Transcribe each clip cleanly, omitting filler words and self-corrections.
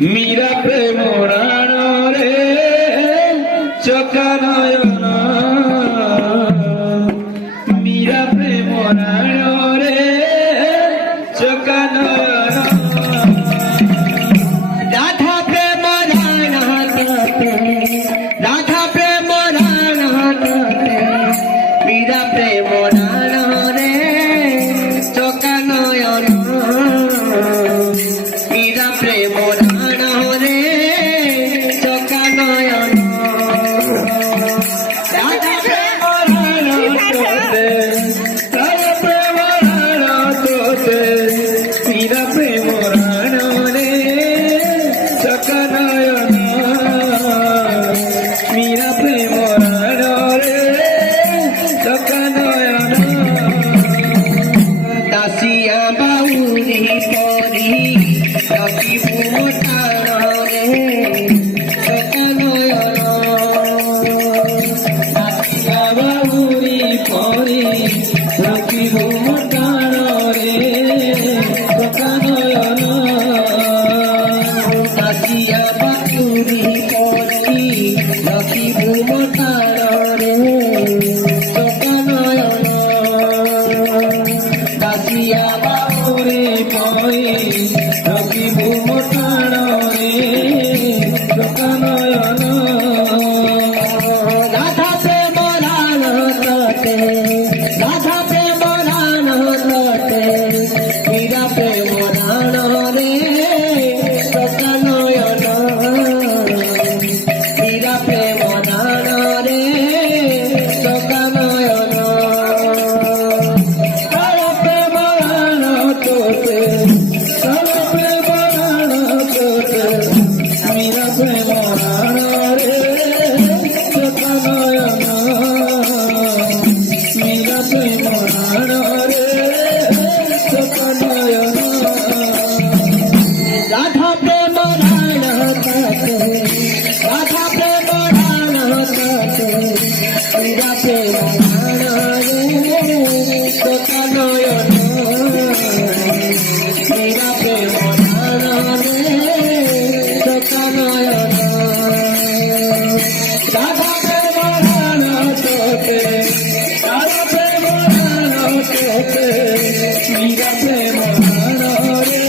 मीरा प्रेम राण रे चका नयन मीरा प्रेम राण रे चका नयन राधा प्रेम राण राधा प्रेम राण मीरा प्रेम राण रे चका नयन मीरा प्रेम राण रे चका नयन राधा प्रेम राण तोते राधा प्रेम राण तोते मीरा प्रेम राण रे चका नयन मीरा प्रेम राण रे चका नयन दासिया बाउरी परी रखिबु मोटार रे चका नयन दासिया बाउरी परी रखिबु मोटार रे चका नयन दासिया बाउरी परी रखिबु मोटार रे चका नयन दासिया बाउरी परी रखिबु मोटार रे चका नयन राधा प्रेम राण तोते राधा प्रेम राण तोते मीरा प्रेम राण रे चका नयन मीरा प्रेम राण रे चका नयन राधा प्रेम राण तोते राधा प्रेम राण तोते मीरा प्रेम राण रे चका नयन मीरा प्रेम राण रे चका नयन राधा प्रेम राण तोते राधा प्रेम राण तोते मीरा प्रेम राण रे चका नयन मीरा प्रेम राण रे चका नयन राधा प्रेम राण तोते राधा प्रेम राण तोते मीरा प्रेम राण रे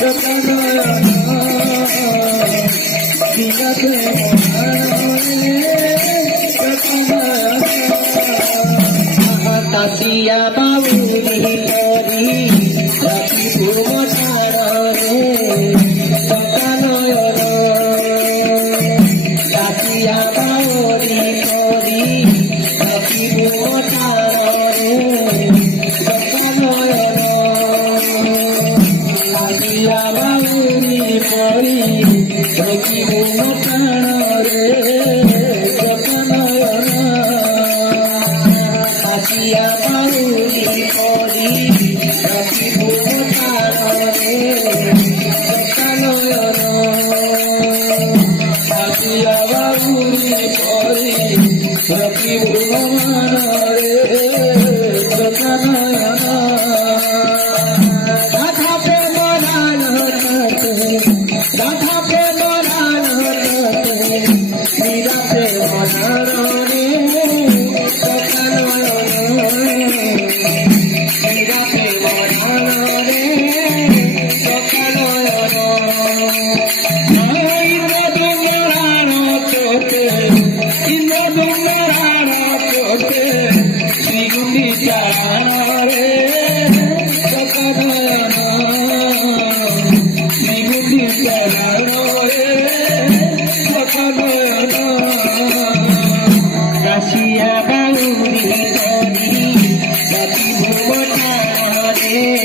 चका नयन मीरा प्रेम राण रे चका नयन दासिया बाउरी परी रखिबु मोटार रे चका नयन दासिया बाउरी परी रखिबु मोटार रे चका नयन दासिया बाउरी परी रखिबु मोटार रे चका नयन दासिया बाउरी परी रखिबु मोटार रे चका नयन दासिया बाउरी परी रखिबु मोटार रे चका नयन राधा प्रेम राण तोते राधा प्रेम राण तोते मीरा प्रेम राण रे चका नयन मीरा प्रेम राण रे चका नयन इंद्र दुमराण तोते इंद्र दुमराण तोते श्री गुंडीचा रे चका नयन श्री गुंडीचा रे चका नयन दासिया बाउरी परी रखिबु मोटार रे